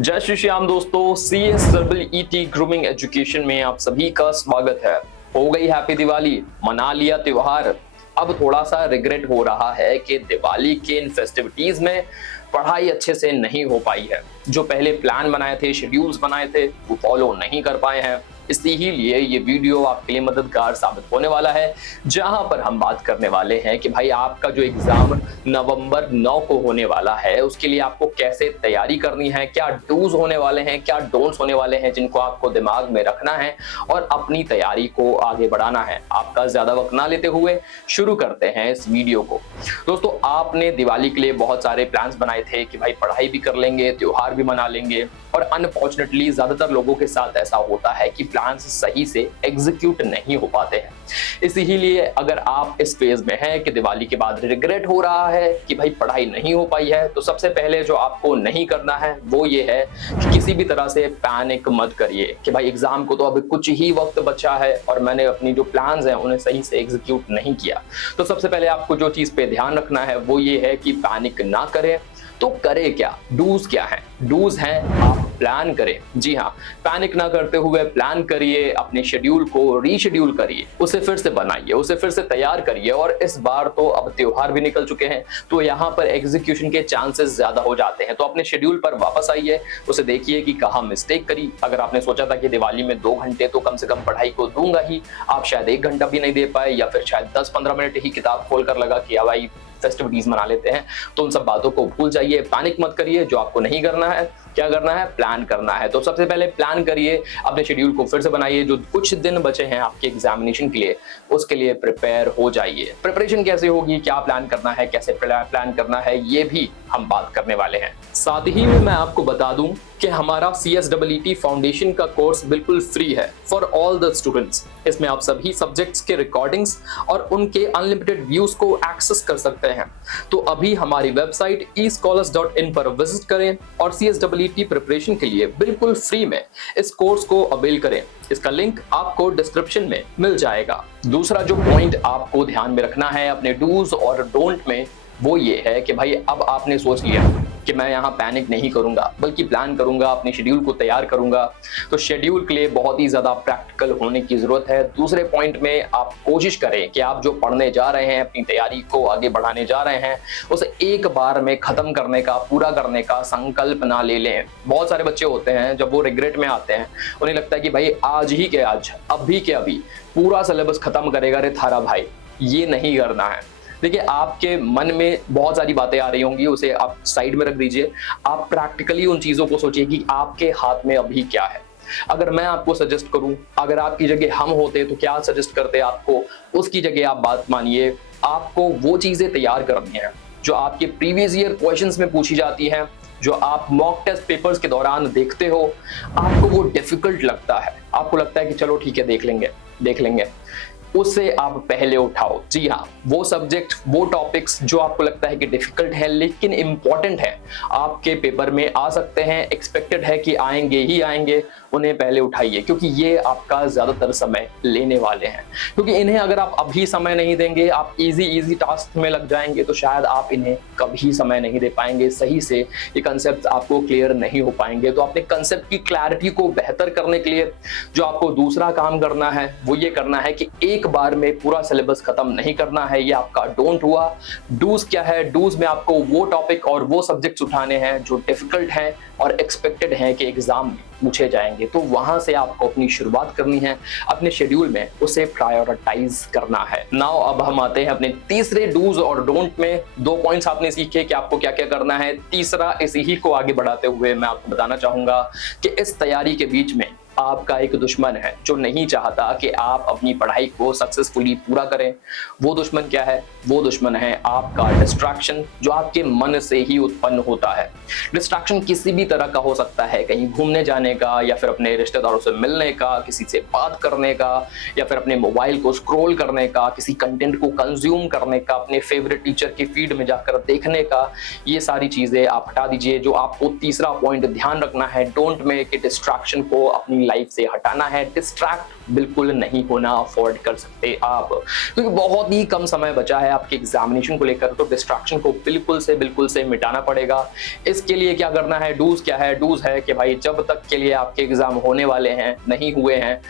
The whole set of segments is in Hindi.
जय श्री श्याम दोस्तों, CSEET ग्रूमिंग एजुकेशन में आप सभी का स्वागत है। हो गई हैप्पी दिवाली, मना लिया त्योहार। अब थोड़ा सा रिग्रेट हो रहा है कि दिवाली के इन फेस्टिविटीज में पढ़ाई अच्छे से नहीं हो पाई है। जो पहले प्लान बनाए थे, शेड्यूल्स बनाए थे, वो फॉलो नहीं कर पाए हैं। इसीलिए ये वीडियो आपके लिए मददगार साबित होने वाला है, जहां पर हम बात करने वाले हैं कि भाई आपका जो एग्जाम नवंबर 9 को होने वाला है, उसके लिए आपको कैसे तैयारी करनी है, क्या डूज होने वाले हैं, क्या डोंट्स होने वाले हैं, जिनको आपको दिमाग में रखना है और अपनी तैयारी को आगे बढ़ाना है। आपका ज्यादा वक्त ना लेते हुए शुरू करते हैं इस वीडियो को। दोस्तों, आपने दिवाली के लिए बहुत सारे प्लान्स बनाए थे कि भाई पढ़ाई भी कर लेंगे, त्योहार भी मना लेंगे, और अनफॉर्चुनेटली ज्यादातर लोगों के साथ ऐसा होता है कि प्लान्स सही से एग्जीक्यूट नहीं हो पाते हैं। इसीलिए अगर आप इस फेज में हैं कि दिवाली के बाद रिग्रेट हो रहा है कि भाई पढ़ाई नहीं हो पाई है, तो सबसे पहले जो आपको नहीं करना है वो ये है कि किसी भी तरह से पैनिक मत करिए कि भाई एग्जाम को तो अभी कुछ ही वक्त बचा है और मैंने अपनी जो प्लान्स हैं उन्हें सही से एग्जीक्यूट नहीं किया। तो सबसे पहले आपको जो चीज पे ध्यान रखना है वो ये है कि पैनिक ना करें। तो करें क्या, डूज क्या है? डूज हैं आप प्लान करें। जी हाँ, पैनिक ना करते हुए प्लान करिए, अपने शेड्यूल को रीशेड्यूल करिए, उसे फिर से बनाइए, उसे फिर से तैयार करिए। और इस बार तो अब त्योहार भी निकल चुके हैं, तो यहाँ पर एग्जीक्यूशन के चांसेस ज्यादा हो जाते हैं। तो अपने शेड्यूल पर वापस आइए, उसे देखिए कि कहाँ मिस्टेक करी। अगर आपने सोचा था कि दिवाली में 2 घंटे तो कम से कम पढ़ाई को दूंगा ही, आप शायद 1 घंटा भी नहीं दे पाए, या फिर शायद 10-15 मिनट ही किताब खोलकर लगा कि भाई फेस्टिविटीज मना लेते हैं। तो उन सब बातों को भूल जाइए, पैनिक मत करिए। जो आपको नहीं करना है, क्या करना है? प्लान करना है। तो सबसे पहले प्लान करिए, अपने शेड्यूल को फिर से बनाइए। जो कुछ दिन बचे हैं आपके एग्जामिनेशन के लिए, उसके लिए प्रिपेयर हो जाइए। प्रिपरेशन कैसे होगी, क्या प्लान करना है, कैसे प्लान करना है, ये भी हम बात करने वाले हैं। साथ ही में मैं आपको बता दूं कि हमारा CSEET फाउंडेशन का कोर्स बिल्कुल फ्री है फॉर ऑल द स्टूडेंट्स। इसमें आप सभी सब्जेक्ट्स के रिकॉर्डिंग्स और उनके अनलिमिटेड व्यूज को एक्सेस कर सकते हैं। तो अभी हमारी वेबसाइट escholars.in पर विजिट करें और CSEET प्रिपरेशन के लिए बिल्कुल फ्री में इस कोर्स को अवेल करें। इसका लिंक आपको डिस्क्रिप्शन में मिल जाएगा। दूसरा जो पॉइंट आपको ध्यान में रखना है अपने डूज और डोंट में, वो ये है कि भाई अब आपने सोच लिया कि मैं यहाँ पैनिक नहीं करूंगा, बल्कि प्लान करूंगा, अपने शेड्यूल को तैयार करूंगा। तो शेड्यूल के लिए बहुत ही ज्यादा प्रैक्टिकल होने की जरूरत है। दूसरे पॉइंट में आप कोशिश करें कि आप जो पढ़ने जा रहे हैं, अपनी तैयारी को आगे बढ़ाने जा रहे हैं, उसे एक बार में खत्म करने का, पूरा करने का संकल्प ना ले लें। बहुत सारे बच्चे होते हैं, जब वो रिग्रेट में आते हैं, उन्हें लगता है कि भाई आज ही के आज, अभी के अभी पूरा सिलेबस खत्म करेगा रे थारा भाई। ये नहीं करना है। देखिए, आपके मन में बहुत सारी बातें आ रही होंगी, उसे आप साइड में रख दीजिए। आप प्रैक्टिकली उन चीजों को सोचिए कि आपके हाथ में अभी क्या है। अगर मैं आपको सजेस्ट करूं, अगर आपकी जगह हम होते तो क्या सजेस्ट करते आपको, उसकी जगह आप बात मानिए। आपको वो चीजें तैयार करनी है जो आपके प्रीवियस ईयर क्वेश्चंस में पूछी जाती हैं, जो आप मॉक टेस्ट पेपर्स के दौरान देखते हो। आपको वो डिफिकल्ट लगता है, आपको लगता है कि चलो ठीक है, देख लेंगे, उससे आप पहले उठाओ। जी हाँ, वो सब्जेक्ट, वो टॉपिक्स जो आपको लगता है कि डिफिकल्ट है लेकिन इंपॉर्टेंट है, आपके पेपर में आ सकते हैं, एक्सपेक्टेड है कि आएंगे ही आएंगे, उन्हें पहले उठाइए, क्योंकि ये आपका ज्यादातर समय लेने वाले हैं। क्योंकि इन्हें अगर आप अभी समय नहीं देंगे, आप इजी टास्क में लग जाएंगे, तो शायद आप इन्हें कभी समय नहीं दे पाएंगे, सही से ये कंसेप्ट आपको क्लियर नहीं हो पाएंगे। तो अपने कंसेप्ट की क्लैरिटी को बेहतर करने के लिए जो आपको दूसरा काम करना है वो ये करना है कि एक बार में पूरा सिलेबस खत्म नहीं करना है। ये आपका डोंट हुआ। डूज क्या है? डूज में आपको वो टॉपिक और वो सब्जेक्ट्स उठाने हैं जो डिफिकल्ट हैं और एक्सपेक्टेड हैं कि एग्जाम में पूछे जाएंगे। तो वहां से आपको अपनी शुरुआत करनी है, अपने शेड्यूल में उसे प्रायोरिटाइज करना है। नाउ अब हम आते हैं अपने तीसरे डूज और डोंट में। 2 पॉइंट्स आपने सीखे कि आपको क्या क्या करना है। तीसरा, इसी ही को आगे बढ़ाते हुए मैं आपको बताना चाहूंगा कि इस तैयारी के बीच में आपका एक दुश्मन है जो नहीं चाहता कि आप अपनी पढ़ाई को सक्सेसफुली पूरा करें। वो दुश्मन क्या है? वो दुश्मन है आपका डिस्ट्रैक्शन, जो आपके मन से ही उत्पन्न होता है। डिस्ट्रैक्शन किसी भी तरह का हो सकता है, कहीं घूमने जाने का, या फिर अपने रिश्तेदारों से मिलने का, किसी से बात करने का, या फिर अपने मोबाइल को स्क्रॉल करने का, किसी कंटेंट को कंज्यूम करने का, अपने फेवरेट टीचर की फीड में जाकर देखने का। ये सारी चीजें आप हटा दीजिए। जो आपको तीसरा पॉइंट ध्यान रखना है डोंट में, कि डिस्ट्रैक्शन को अपनी लाइफ से हटाना है, डिस्ट्रैक्ट बिल्कुल नहीं होना अफोर्ड कर सकते आप, क्योंकि बहुत ही कम समय बचा है आपके एग्जामिनेशन को लेकर। तो डिस्ट्रैक्शन को बिल्कुल से मिटाना पड़ेगा। इसके लिए क्या करना है, डूज क्या है, डूज है कि भाई जब तक के लिए आपके एग्जाम होने वाले हैं, नहीं हुए हैं,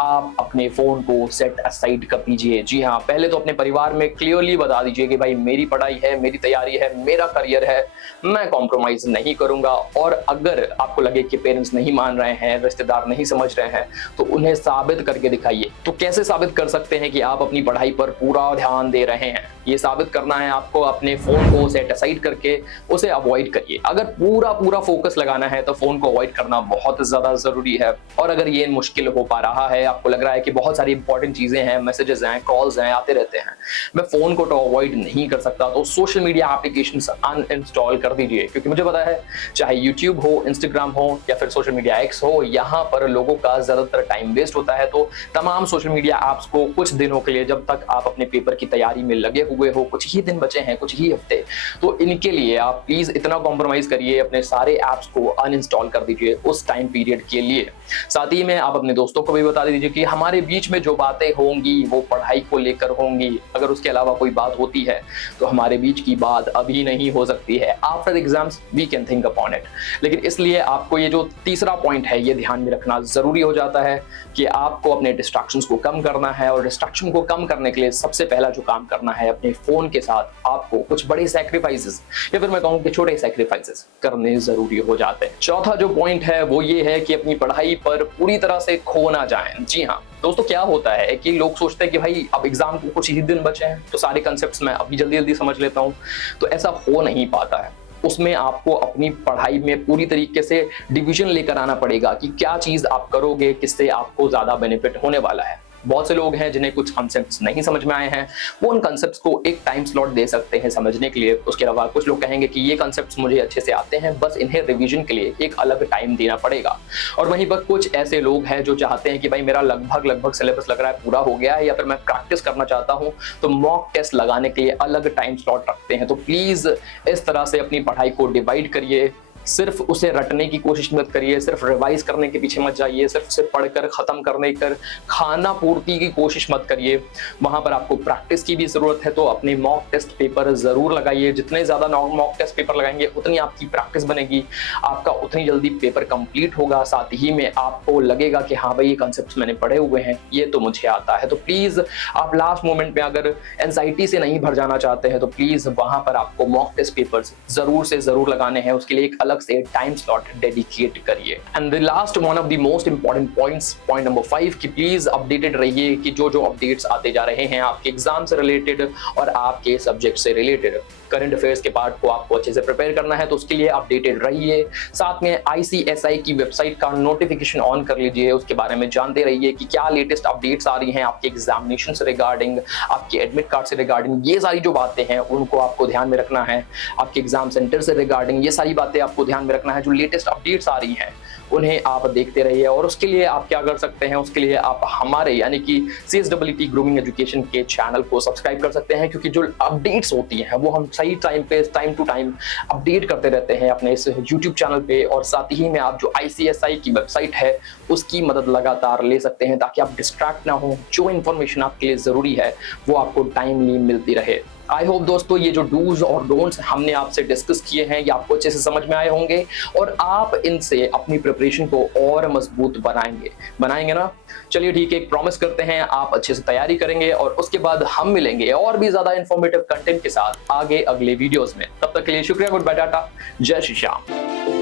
आप अपने फोन को सेट असाइड कर दीजिए। जी हाँ, पहले तो अपने परिवार में क्लियरली बता दीजिए कि भाई मेरी पढ़ाई है, मेरी तैयारी है, मेरा करियर है, मैं कॉम्प्रोमाइज नहीं करूंगा। और अगर आपको लगे कि पेरेंट्स नहीं मान रहे हैं, रिश्तेदार नहीं समझ रहे हैं, तो उन्हें साबित करके दिखाइए। तो कैसे साबित कर सकते हैं कि आप अपनी पढ़ाई पर पूरा ध्यान दे रहे हैं? ये साबित करना है आपको अपने फोन को सेट असाइड करके उसे अवॉइड करिए। अगर पूरा फोकस लगाना है तो फोन को अवॉइड करना बहुत ज्यादा जरूरी है। और अगर ये मुश्किल हो पा रहा है, आपको लग रहा है कि बहुत सारी इंपॉर्टेंट चीजें हैं, मैसेजेस हैं, कॉल्स हैं, आते रहते हैं, मैं फोन को तो अवॉइड नहीं कर सकता, तो सोशल मीडिया एप्लीकेशंस अनइंस्टॉल कर दीजिए। क्योंकि मुझे पता है चाहे यूट्यूब हो, इंस्टाग्राम हो या फिर सोशल मीडिया एक्स हो, यहाँ पर लोगों का ज्यादातर टाइम वेस्ट होता है। तो तमाम सोशल मीडिया एप्स को कुछ दिनों के लिए, जब तक आप अपने पेपर की तैयारी में लगे हुए हो, कुछ ही दिन बचे हैं, कुछ ही हफ्ते, तो इनके लिए आप प्लीज इतना कॉम्प्रोमाइज करिए, अपने सारे एप्स को अनइंस्टॉल कर दीजिए उस टाइम पीरियड के लिए। साथ ही में आप अपने दोस्तों को भी बता दीजिए कि हमारे बीच में जो बातें होंगी वो पढ़ाई को लेकर होंगी। अगर उसके अलावा कोई बात होती है तो हमारे बीच की बात अभी नहीं हो सकती है। After exams we can think upon it. लेकिन इसलिए आपको ये जो तीसरा पॉइंट है ये ध्यान में रखना जरूरी हो जाता है कि आपको अपने डिस्ट्रैक्शंस को कम करना है। और डिस्ट्रैक्शन को कम करने के लिए सबसे पहला जो काम करना है, अपने फोन के साथ आपको कुछ बड़े सैक्रिफाइसेस, या फिर मैं कहूं कि छोटे सैक्रिफाइसेस करने जरूरी हो जाते हैं। चौथा जो पॉइंट है वो ये है कि अपनी पढ़ाई पर पूरी तरह से खो ना जाएं। जी हाँ दोस्तों, क्या होता है कि लोग सोचते हैं कि भाई अब एग्जाम को कुछ ही दिन बचे हैं तो सारे कंसेप्ट्स मैं अभी जल्दी समझ लेता हूं, तो ऐसा हो नहीं पाता है। उसमें आपको अपनी पढ़ाई में पूरी तरीके से डिवीजन लेकर आना पड़ेगा कि क्या चीज आप करोगे, किससे आपको ज्यादा बेनिफिट होने वाला है। बहुत से लोग हैं जिन्हें कुछ कंसेप्ट्स नहीं समझ में आए हैं, वो उन कंसेप्ट्स को एक टाइम स्लॉट दे सकते हैं समझने के लिए। उसके अलावा कुछ लोग कहेंगे कि ये कंसेप्ट्स मुझे अच्छे से आते हैं, बस इन्हें रिवीजन के लिए एक अलग टाइम देना पड़ेगा। और वहीं पर कुछ ऐसे लोग हैं जो चाहते हैं कि भाई मेरा लगभग सिलेबस लग रहा है पूरा हो गया है, या फिर मैं प्रैक्टिस करना चाहता हूं, तो मॉक टेस्ट लगाने के लिए अलग टाइम स्लॉट रखते हैं। तो प्लीज इस तरह से अपनी पढ़ाई को डिवाइड करिए। सिर्फ उसे रटने की कोशिश मत करिए, सिर्फ रिवाइज करने के पीछे मत जाइए, सिर्फ उसे पढ़कर खत्म करने कर खाना पूर्ति की कोशिश मत करिए। वहां पर आपको प्रैक्टिस की भी जरूरत है, तो अपने मॉक टेस्ट पेपर जरूर लगाइए। जितने ज्यादा मॉक टेस्ट पेपर लगाएंगे उतनी आपकी प्रैक्टिस बनेगी, आपका उतनी जल्दी पेपर कंप्लीट होगा। साथ ही में आपको लगेगा कि हाँ भाई ये कॉन्सेप्ट्स मैंने पढ़े हुए हैं, ये तो मुझे आता है। तो प्लीज आप लास्ट मोमेंट में अगर एंजाइटी से नहीं भर जाना चाहते हैं तो प्लीज वहां पर आपको मॉक टेस्ट पेपर्स जरूर से जरूर लगाने हैं। उसके लिए एक अलग से टाइम स्लॉट डेडिकेट करिए। And the last one of the most important points, point number 5, कि प्लीज अपडेटेड रहिए कि जो अपडेट्स आते जा रहे हैं आपके एग्जाम से रिलेटेड और आपके सब्जेक्ट से रिलेटेड। करंट अफेयर्स के पार्ट को आपको अच्छे से प्रिपेयर करना है, तो उसके लिए अपडेटेड रहिए। साथ में ICSI की वेबसाइट का नोटिफिकेशन ऑन कर लीजिए, उसके बारे में जानते रहिए कि क्या लेटेस्ट अपडेट्स आ रही हैं आपके एग्जामिनेशन से रिगार्डिंग, आपके एडमिट कार्ड से रिगार्डिंग। ये सारी जो बातें हैं उनको आपको ध्यान में रखना है। आपके एग्जाम सेंटर से रिगार्डिंग ये सारी बातें आपको ध्यान में रखना है। जो लेटेस्ट अपडेट्स आ रही हैं उन्हें आप देखते रहिए। और उसके लिए आप क्या कर सकते हैं, उसके लिए आप हमारे यानी कि CSEE ग्रूमिंग एजुकेशन के चैनल को सब्सक्राइब कर सकते हैं, क्योंकि जो अपडेट्स होती हैं वो हम सही टाइम पे, टाइम टू टाइम अपडेट करते रहते हैं अपने इस YouTube चैनल पे। और साथ ही में आप जो ICSI की वेबसाइट है उसकी मदद लगातार ले सकते हैं, ताकि आप डिस्ट्रैक्ट ना हो। जो इन्फॉर्मेशन आपके लिए जरूरी है वो आपको टाइमली मिलती रहे। आई होप दोस्तों ये जो डूज और डोंट्स हमने आपसे डिस्कस किए हैं ये आपको अच्छे से समझ में आए होंगे, और आप इनसे अपनी प्रिपरेशन को और मजबूत बनाएंगे ना। चलिए ठीक है, एक प्रॉमिस करते हैं आप अच्छे से तैयारी करेंगे, और उसके बाद हम मिलेंगे और भी ज्यादा इंफॉर्मेटिव कंटेंट के साथ आगे अगले वीडियोस में। तब तक के लिए शुक्रिया, गुड बाय, टाटा, जय श्री श्याम।